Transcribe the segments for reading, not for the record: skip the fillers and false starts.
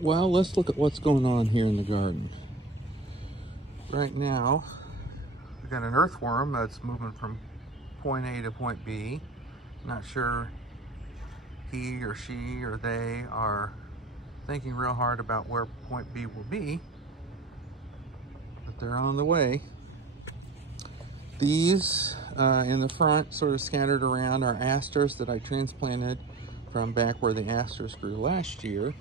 Well, let's look at what's going on here in the garden. Right now, we've got an earthworm that's moving from point A to point B. Not sure he or she or they are thinking real hard about where point B will be, but they're on the way. These in the front, sort of scattered around, are asters that I transplanted from back where the asters grew last year.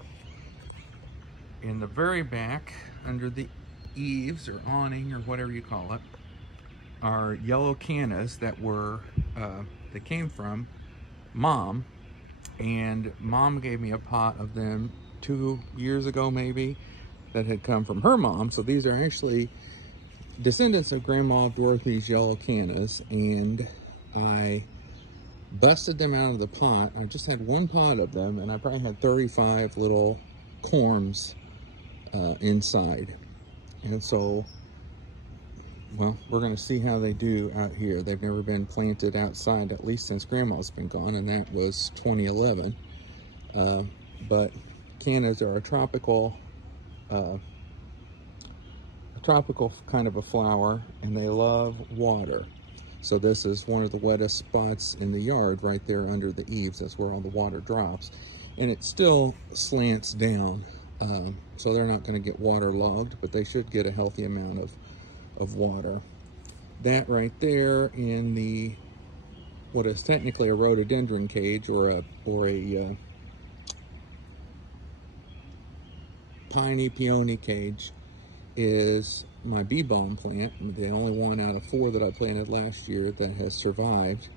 In the very back, under the eaves or awning or whatever you call it, are yellow cannas that came from Mom, and Mom gave me a pot of them 2 years ago maybe that had come from her mom. So these are actually descendants of Grandma Dorothy's yellow cannas, and I busted them out of the pot. I just had one pot of them, and I probably had 35 little corms inside. And so, well, we're going to see how they do out here. They've never been planted outside, at least since Grandma's been gone, and that was 2011. But cannas are a tropical kind of a flower, and they love water. So this is one of the wettest spots in the yard, right there under the eaves. That's where all the water drops, and it still slants down. So they're not going to get waterlogged, but they should get a healthy amount of water. That right there in the, what is technically a rhododendron cage or a piney peony cage, is my bee balm plant, the only one out of 4 that I planted last year that has survived.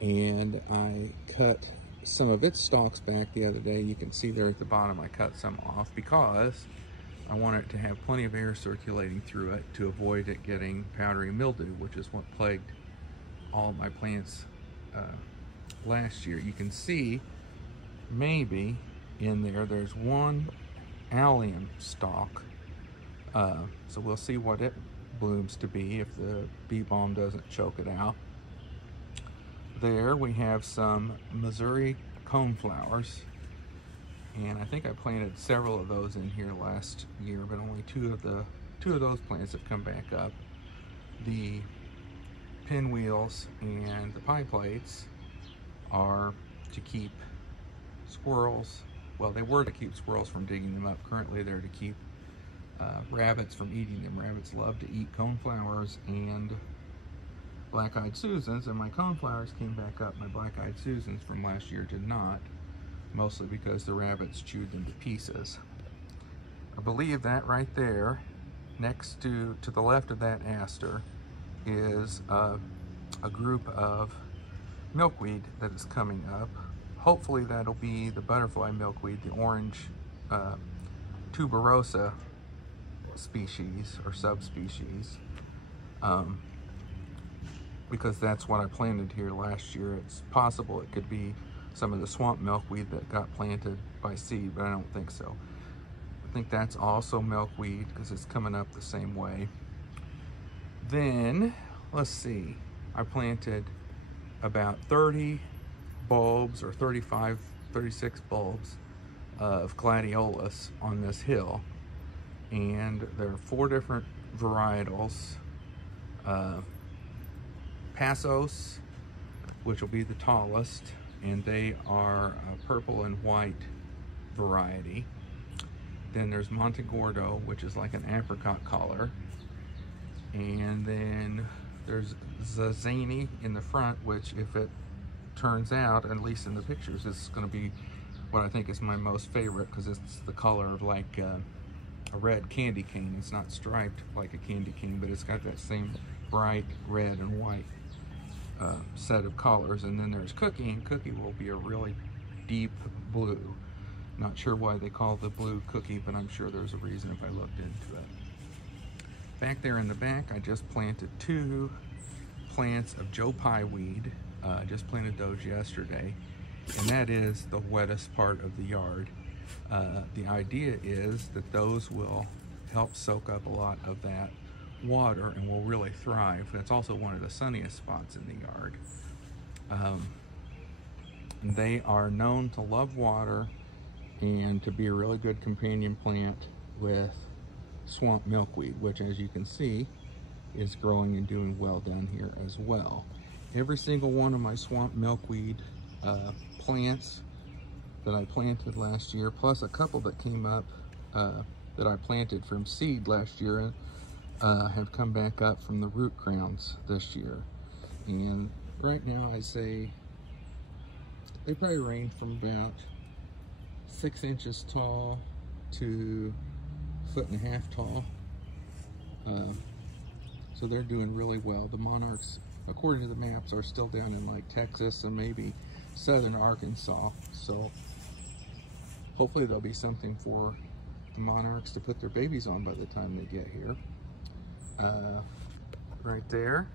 And I cut some of its stalks back the other day. You can see there at the bottom I cut some off because I want it to have plenty of air circulating through it to avoid it getting powdery mildew, which is what plagued all of my plants last year. You can see maybe in there's one allium stalk. So we'll see what it blooms to be if the bee balm doesn't choke it out. There we have some Missouri coneflowers, and I think I planted several of those in here last year, but only two of those plants have come back up. The pinwheels and the pie plates are to keep squirrels, well, they were to keep squirrels from digging them up. Currently they're to keep rabbits from eating them. Rabbits love to eat coneflowers and black-eyed Susans, and my coneflowers came back up. My black-eyed Susans from last year did not, mostly because the rabbits chewed them to pieces. I believe that right there, next to the left of that aster, is a group of milkweed that is coming up. Hopefully that'll be the butterfly milkweed, the orange tuberosa species or subspecies, because that's what I planted here last year. It's possible it could be some of the swamp milkweed that got planted by seed, but I don't think so. I think that's also milkweed because it's coming up the same way. Then, let's see, I planted about 30 bulbs or 35, 36 bulbs of gladiolis on this hill. And there are 4 different varietals. Passos, which will be the tallest, and they are a purple and white variety. Then there's Montegordo, which is like an apricot color. And then there's Zazzini in the front, which, if it turns out, at least in the pictures, is going to be what I think is my most favorite, because it's the color of like a red candy cane. It's not striped like a candy cane, but it's got that same bright red and white set of colors. And then there's Cookie, and Cookie will be a really deep blue. Not sure why they call the blue Cookie, but I'm sure there's a reason if I looked into it. Back there in the back, I just planted 2 plants of Joe Pye weed. I just planted those yesterday, and that is the wettest part of the yard. The idea is that those will help soak up a lot of that water and will really thrive. That's also one of the sunniest spots in the yard. They are known to love water and to be a really good companion plant with swamp milkweed, which, as you can see, is growing and doing well down here as well. Every single one of my swamp milkweed plants that I planted last year, plus a couple that came up that I planted from seed last year, have come back up from the root crowns this year. And right now I say they probably range from about 6 inches tall to 1.5 feet tall. So they're doing really well. The monarchs, according to the maps, are still down in like Texas and maybe southern Arkansas. So hopefully there'll be something for the monarchs to put their babies on by the time they get here. Right there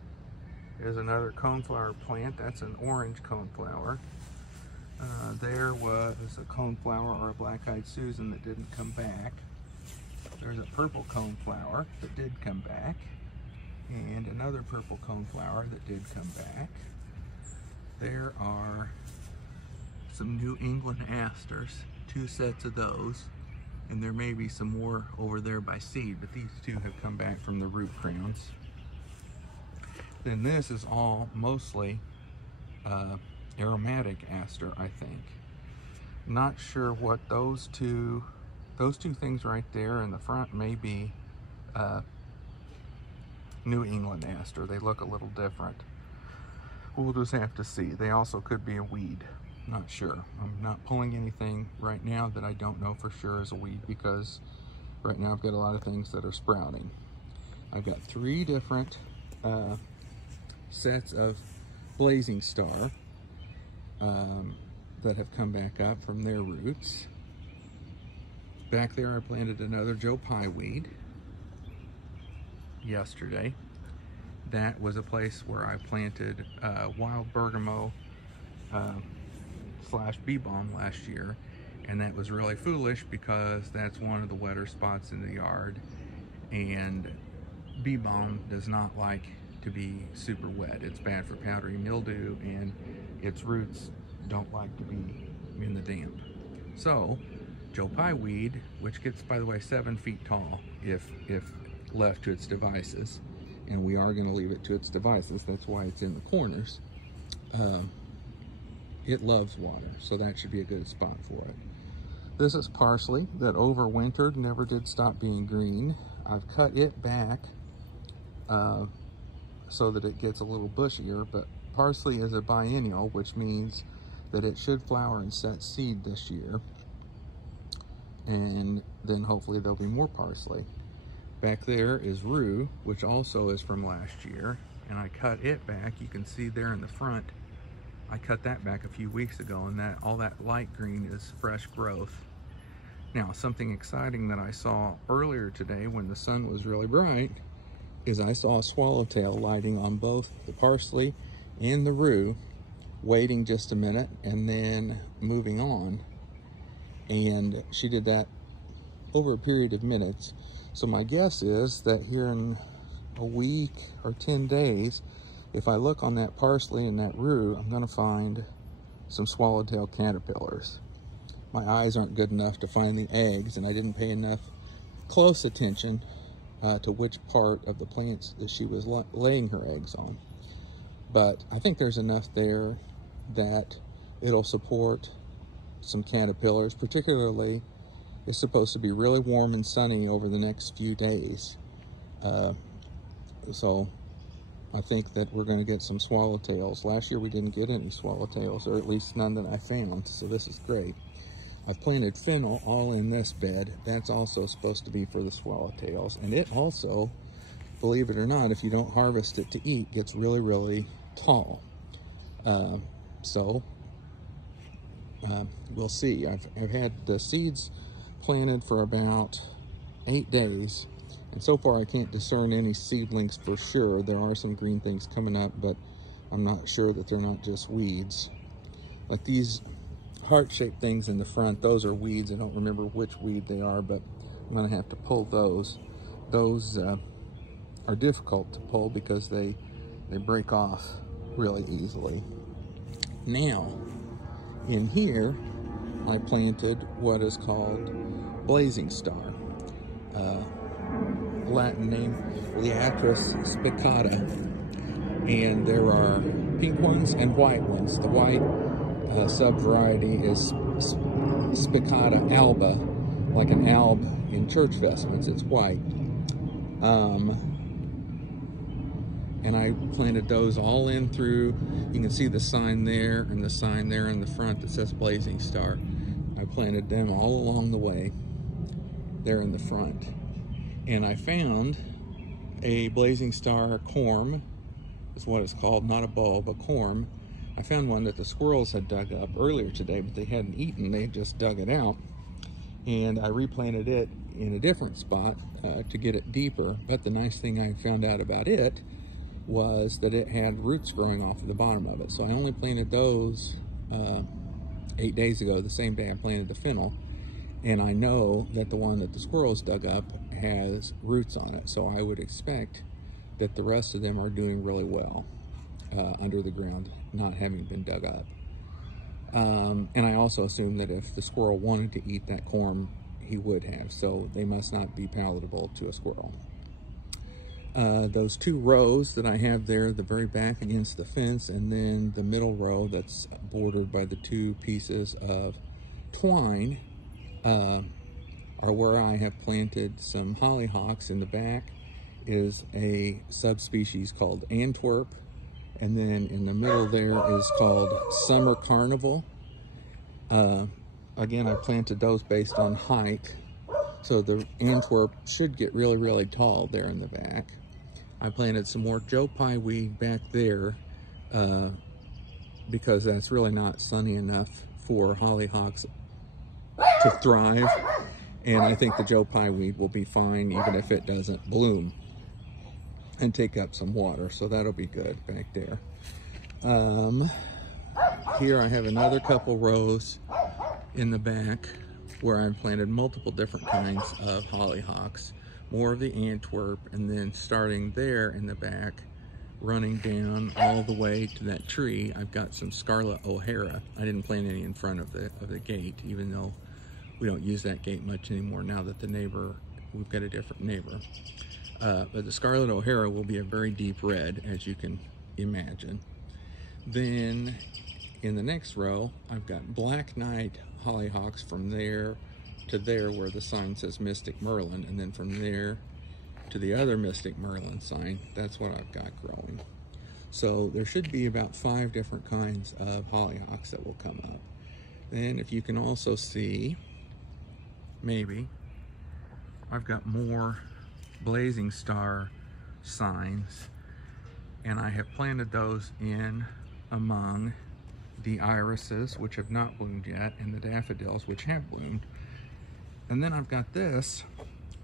is another coneflower plant. That's an orange coneflower. There was a coneflower or a black-eyed Susan that didn't come back. There's a purple coneflower that did come back, and another purple coneflower that did come back. There are some New England asters, 2 sets of those, and there may be some more over there by seed, but these 2 have come back from the root crowns. Then this is all mostly aromatic aster, I think. Not sure what those two things right there in the front may be New England aster. They look a little different. We'll just have to see. They also could be a weed. Not sure. I'm not pulling anything right now that I don't know for sure is a weed, because right now I've got a lot of things that are sprouting. I've got 3 different sets of blazing star that have come back up from their roots. Back there I planted another Joe Pye weed yesterday. That was a place where I planted wild bergamot slash bee balm last year, and that was really foolish because that's one of the wetter spots in the yard, and bee balm does not like to be super wet. It's bad for powdery mildew, and its roots don't like to be in the damp. So Joe Pye weed, which gets, by the way, 7 feet tall if left to its devices, and we are going to leave it to its devices, that's why it's in the corners. It loves water, so that should be a good spot for it. This is parsley that overwintered, never did stop being green. I've cut it back so that it gets a little bushier, but parsley is a biennial, which means that it should flower and set seed this year, and then hopefully there'll be more parsley. Back there is rue, which also is from last year, and I cut it back. You can see there in the front, I cut that back a few weeks ago, and that all that light green is fresh growth. Now, something exciting that I saw earlier today when the sun was really bright is I saw a swallowtail lighting on both the parsley and the rue, waiting just a minute and then moving on. And she did that over a period of minutes. So my guess is that here in a week or 10 days, if I look on that parsley and that rue, I'm gonna find some swallowtail caterpillars. My eyes aren't good enough to find the eggs, and I didn't pay enough close attention to which part of the plants that she was laying her eggs on. But I think there's enough there that it'll support some caterpillars. Particularly, it's supposed to be really warm and sunny over the next few days. So I think that we're going to get some swallowtails. Last year we didn't get any swallowtails, or at least none that I found, so this is great. I've planted fennel all in this bed. That's also supposed to be for the swallowtails. And it also, believe it or not, if you don't harvest it to eat, gets really, really tall. We'll see. I've had the seeds planted for about 8 days, and so far I can't discern any seedlings for sure. There are some green things coming up, but I'm not sure that they're not just weeds. Like these heart-shaped things in the front, those are weeds. I don't remember which weed they are, but I'm gonna have to pull those. Those are difficult to pull because they break off really easily. Now, in here, I planted what is called blazing star. Latin name Liatris spicata, and there are pink ones and white ones. The white subvariety is spicata alba, like an alb in church vestments. It's white. And I planted those all in through. You can see the sign there and the sign there in the front that says blazing star. I planted them all along the way there in the front. And I found a blazing star corm, is what it's called, not a bulb, a corm. I found one that the squirrels had dug up earlier today, but they hadn't eaten. They just dug it out. And I replanted it in a different spot to get it deeper. But the nice thing I found out about it was that it had roots growing off of the bottom of it. So I only planted those 8 days ago, the same day I planted the fennel. And I know that the one that the squirrels dug up has roots on it. So I would expect that the rest of them are doing really well under the ground, not having been dug up. And I also assume that if the squirrel wanted to eat that corm, he would have. So they must not be palatable to a squirrel. Those two rows that I have there, the very back against the fence, and then the middle row that's bordered by the two pieces of twine, are where I have planted some hollyhocks. In the back is a subspecies called Antwerp, and then in the middle there is called Summer Carnival. Again, I planted those based on height, so the Antwerp should get really, really tall there in the back. I planted some more Joe Pye weed back there because that's really not sunny enough for hollyhocks to thrive. And I think the Joe Pye weed will be fine even if it doesn't bloom and take up some water. So that'll be good back there. Here I have another couple rows in the back where I've planted multiple different kinds of hollyhocks. More of the Antwerp, and then starting there in the back, running down all the way to that tree, I've got some scarlet O'Hara. I didn't plant any in front of the gate, even though we don't use that gate much anymore now that we've got a different neighbor. But the scarlet O'Hara will be a very deep red, as you can imagine. Then in the next row, I've got Black Knight hollyhocks from there to there where the sign says Mystic Merlin, and then from there to the other Mystic Merlin sign. That's what I've got growing. So there should be about 5 different kinds of hollyhocks that will come up. Then if you can also see, maybe, I've got more blazing star signs, and I have planted those in among the irises, which have not bloomed yet, and the daffodils, which have bloomed. And then I've got this,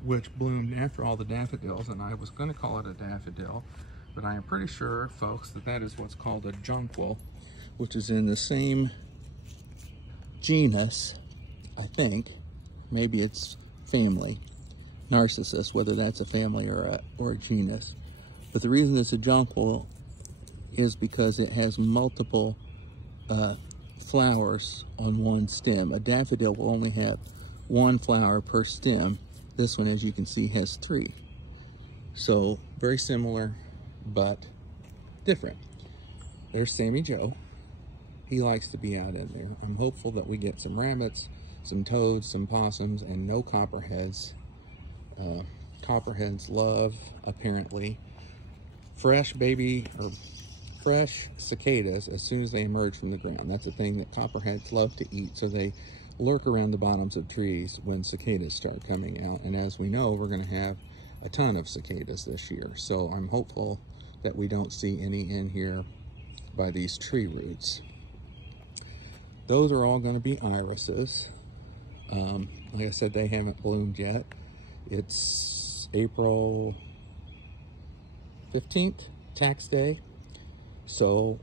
which bloomed after all the daffodils, and I was going to call it a daffodil, but I am pretty sure, folks, that that is what's called a jonquil, which is in the same genus, I think. Maybe it's family, Narcissus, whether that's a family or a genus. But the reason it's a jonquil is because it has multiple flowers on one stem. A daffodil will only have 1 flower per stem. This one, as you can see, has 3. So very similar, but different. There's Sammy Joe. He likes to be out in there. I'm hopeful that we get some rabbits, some toads, some possums, and no copperheads. Copperheads love, apparently, fresh cicadas as soon as they emerge from the ground. That's a thing that copperheads love to eat, so they lurk around the bottoms of trees when cicadas start coming out. And as we know, we're going to have a ton of cicadas this year. So I'm hopeful that we don't see any in here by these tree roots. Those are all going to be irises. Like I said, they haven't bloomed yet. It's April 15th, tax day. So,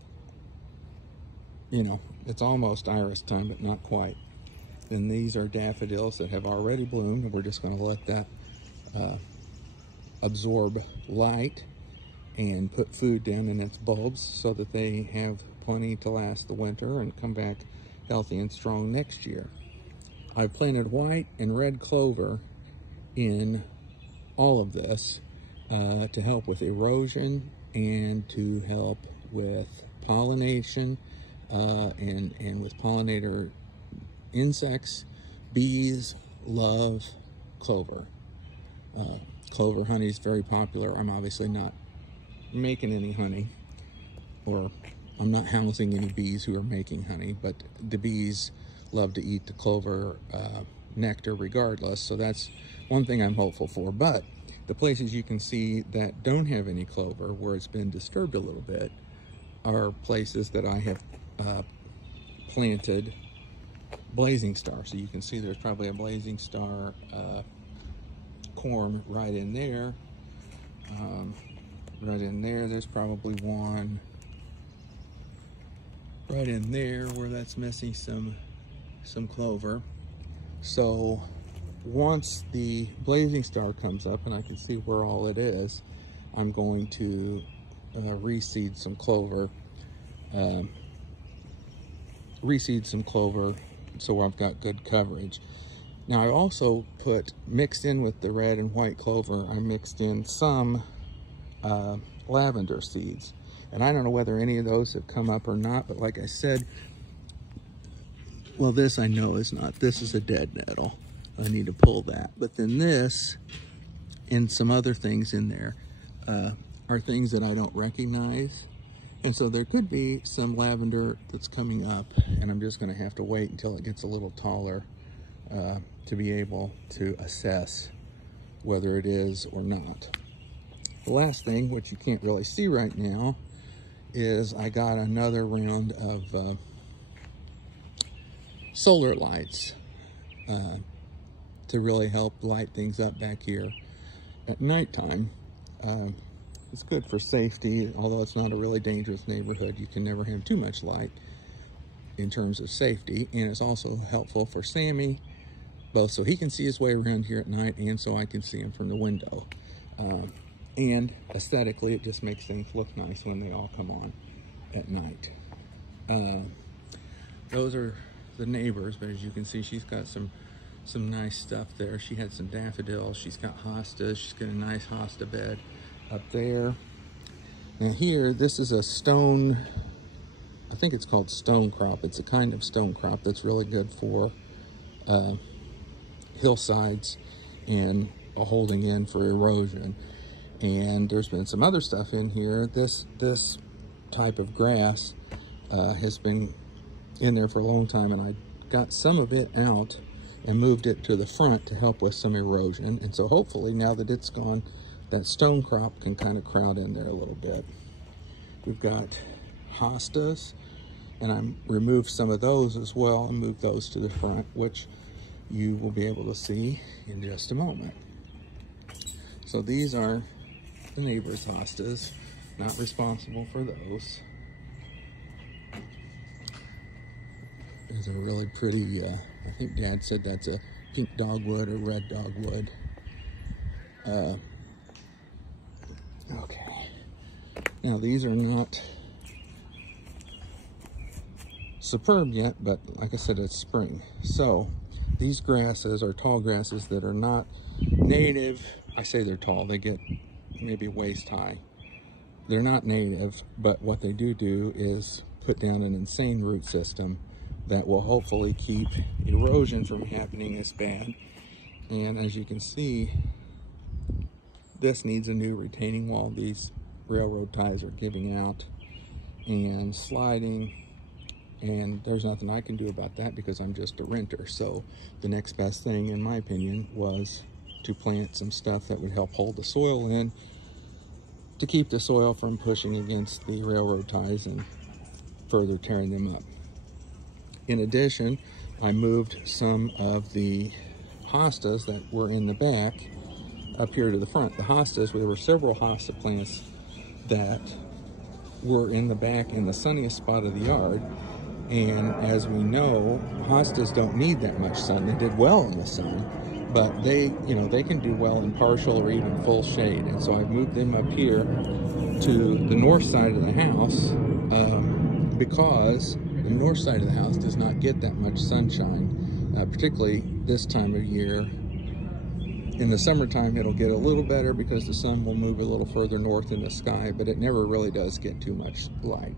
you know, it's almost iris time, but not quite. Then these are daffodils that have already bloomed, and we're just going to let that absorb light and put food down in its bulbs so that they have plenty to last the winter and come back healthy and strong next year. I've planted white and red clover in all of this to help with erosion and to help with pollination and with pollinator insects. Bees love clover. Clover honey is very popular. I'm obviously not making any honey, or I'm not housing any bees who are making honey, but the bees love to eat the clover nectar regardless, so that's one thing I'm hopeful for. But the places you can see that don't have any clover, where it's been disturbed a little bit, are places that I have planted blazing star. So you can see there's probably a blazing star corm right in there. Right in there, there's probably one right in there where that's missing some clover. So once the blazing star comes up and I can see where all it is, I'm going to reseed some clover. So I've got good coverage. Now I also mixed in with the red and white clover, I mixed in some lavender seeds. And I don't know whether any of those have come up or not, but like I said, well, this I know is not. This is a dead nettle. I need to pull that. But then this and some other things in there are things that I don't recognize. And so there could be some lavender that's coming up, and I'm just going to have to wait until it gets a little taller to be able to assess whether it is or not. The last thing, which you can't really see right now, is I got another round of solar lights to really help light things up back here at nighttime. It's good for safety, although it's not a really dangerous neighborhood. You can never have too much light in terms of safety, and it's also helpful for Sammy, both so he can see his way around here at night and so I can see him from the window. And aesthetically, it just makes things look nice when they all come on at night. Those are the neighbors, but as you can see, she's got some nice stuff there. She had some daffodils. She's got hostas. She's got a nice hosta bed up there. Now here, this is a stone, I think it's called stone crop. It's a kind of stone crop that's really good for hillsides and holding in for erosion. And there's been some other stuff in here. This type of grass has been in there for a long time, and I got some of it out and moved it to the front to help with some erosion. And so hopefully now that it's gone, that stone crop can kind of crowd in there a little bit. We've got hostas, and I removed some of those as well and moved those to the front, which you will be able to see in just a moment. So these are the neighbor's hostas, not responsible for those. There's a really pretty, I think Dad said that's a pink dogwood or red dogwood. Okay. Now these are not superb yet, but like I said, it's spring. So these grasses are tall grasses that are not native. I say they're tall, they get maybe waist high. They're not native, but what they do is put down an insane root system that will hopefully keep erosion from happening as bad. And as you can see, this needs a new retaining wall. These railroad ties are giving out and sliding, and there's nothing I can do about that because I'm just a renter. So the next best thing, in my opinion, was to plant some stuff that would help hold the soil in to keep the soil from pushing against the railroad ties and further tearing them up. In addition, I moved some of the hostas that were in the back up here to the front. The hostas, there were several hosta plants that were in the back in the sunniest spot of the yard. And as we know, hostas don't need that much sun. They did well in the sun, but they can do well in partial or even full shade. And so I've moved them up here to the north side of the house because the north side of the house does not get that much sunshine particularly this time of year. In the summertime, it'll get a little better because the sun will move a little further north in the sky, but it never really does get too much light.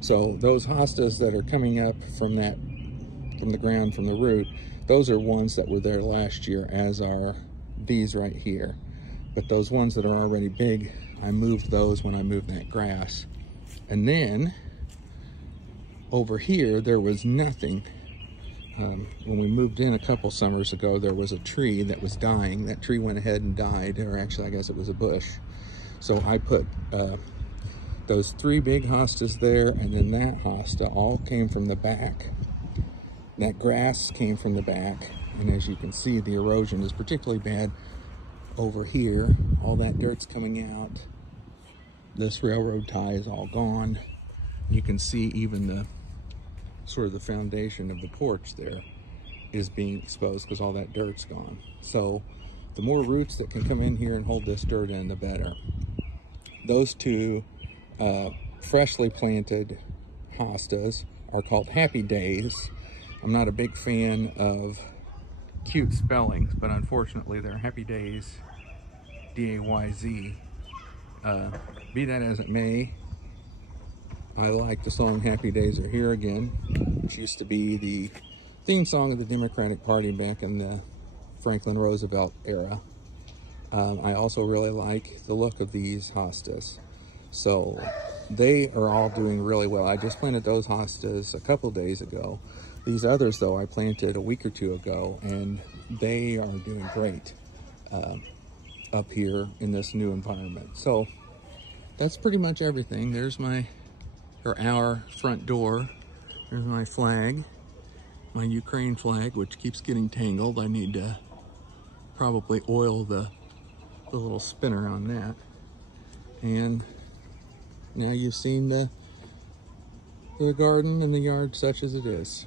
So those hostas that are coming up from the ground, from the root, those are ones that were there last year, as are these right here. But those ones that are already big, I moved those when I moved that grass. And then over here, there was nothing. When we moved in a couple summers ago, there was a tree that was dying. That tree went ahead and died, or actually I guess it was a bush. So I put those 3 big hostas there, and then that hosta all came from the back. That grass came from the back, and as you can see, the erosion is particularly bad over here. All that dirt's coming out. This railroad tie is all gone. You can see even the sort of the foundation of the porch there is being exposed because all that dirt's gone. So the more roots that can come in here and hold this dirt in, the better. Those 2 freshly planted hostas are called Happy Days. I'm not a big fan of cute spellings, but unfortunately they're Happy Days, D-A-Y-Z. Be that as it may, I like the song Happy Days Are Here Again, which used to be the theme song of the Democratic Party back in the Franklin Roosevelt era. I also really like the look of these hostas. So they are all doing really well. I just planted those hostas a couple days ago. These others, though, I planted a week or 2 ago, and they are doing great up here in this new environment. So that's pretty much everything. There's our front door. There's my flag, my Ukraine flag, which keeps getting tangled. I need to probably oil the little spinner on that. And now you've seen the garden and the yard such as it is.